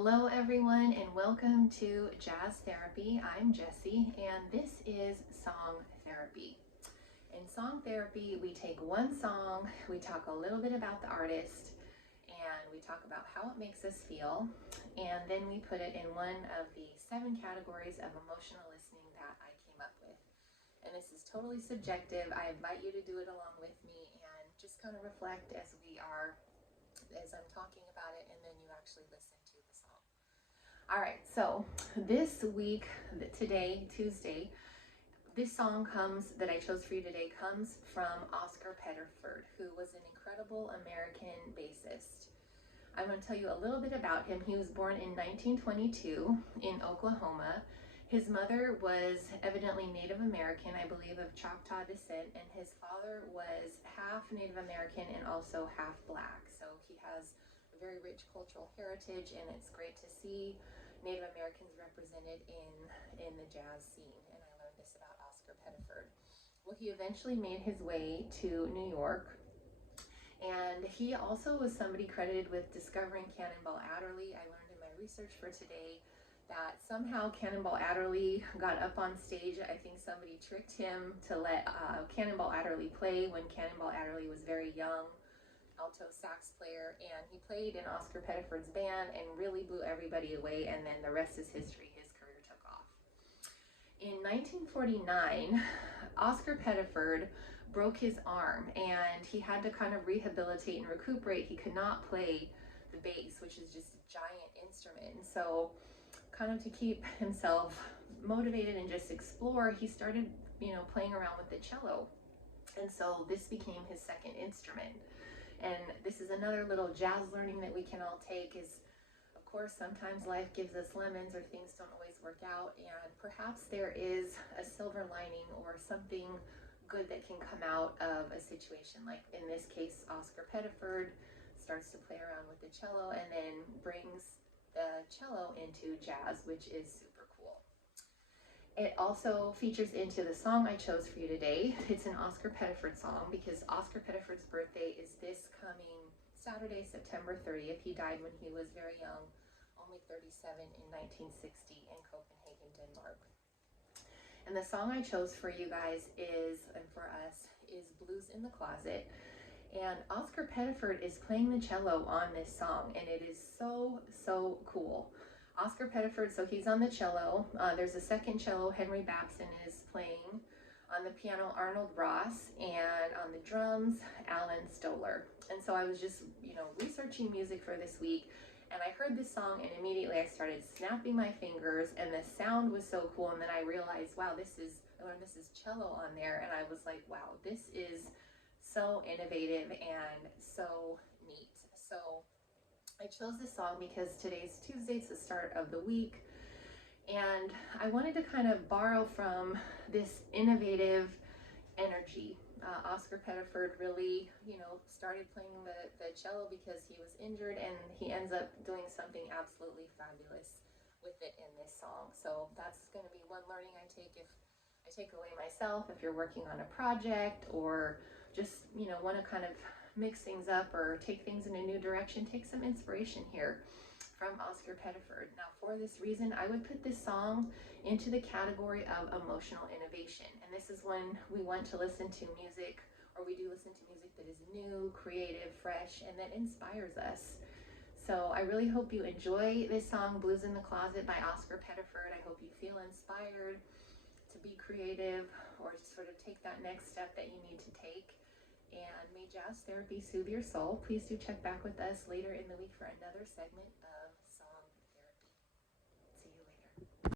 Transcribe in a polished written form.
Hello everyone and welcome to Jazz Therapy. I'm Jessie and this is Song Therapy. In Song Therapy, we take one song, we talk a little bit about the artist, and we talk about how it makes us feel, and then we put it in one of the 7 categories of emotional listening that I came up with. And this is totally subjective. I invite you to do it along with me and just kind of reflect as I'm talking about it, and then you actually listen to the song. All right, so this week, today, Tuesday, this song that I chose for you today comes from Oscar Pettiford, who was an incredible American bassist. I'm going to tell you a little bit about him. He was born in 1922 in Oklahoma. His mother was evidently Native American, I believe of Choctaw descent, and his father was half Native American and also half Black. So he has a very rich cultural heritage, and it's great to see Native Americans represented in the jazz scene. And I learned this about Oscar Pettiford. Well, he eventually made his way to New York, and he also was somebody credited with discovering Cannonball Adderley. I learned in my research for today that somehow Cannonball Adderley got up on stage. I think somebody tricked him to let Cannonball Adderley play when Cannonball Adderley was very young, alto sax player, and he played in Oscar Pettiford's band and really blew everybody away, and then the rest is history. His career took off. In 1949, Oscar Pettiford broke his arm and he had to kind of rehabilitate and recuperate. He could not play the bass, which is just a giant instrument. And so kind of to keep himself motivated and just explore, he started, playing around with the cello. And so this became his second instrument. And this is another little jazz learning that we can all take is, of course, sometimes life gives us lemons or things don't always work out, and perhaps there is a silver lining or something good that can come out of a situation. Like in this case, Oscar Pettiford starts to play around with the cello and then brings the cello into jazz, which is super cool. It also features into the song I chose for you today. It's an Oscar Pettiford song because Oscar Pettiford's birthday is this coming Saturday, September 30th. He died when he was very young, only 37, in 1960 in Copenhagen, Denmark. And the song I chose for you guys and for us, is Blues in the Closet. And Oscar Pettiford is playing the cello on this song, and it is so, so cool. Oscar Pettiford, so he's on the cello. There's a second cello, Henry Babson is playing. On the piano, Arnold Ross, and on the drums, Alan Stoller. And so I was just, researching music for this week, and I heard this song, and immediately I started snapping my fingers, and the sound was so cool. And then I realized, wow, I learned this is cello on there, and I was like, wow, this is so innovative and so neat. So I chose this song because today's Tuesday, it's the start of the week, and I wanted to kind of borrow from this innovative energy. Oscar Pettiford really, started playing the cello because he was injured, and he ends up doing something absolutely fabulous with it in this song. So that's going to be one learning I take away myself. If you're working on a project or just, want to kind of mix things up or take things in a new direction, take some inspiration here from Oscar Pettiford. Now, for this reason, I would put this song into the category of emotional innovation. And this is when we want to listen to music, or we do listen to music that is new, creative, fresh, and that inspires us. So I really hope you enjoy this song, Blues in the Closet by Oscar Pettiford. I hope you feel inspired to be creative or to sort of take that next step that you need to take. And may Jazz Therapy soothe your soul. Please do check back with us later in the week for another segment of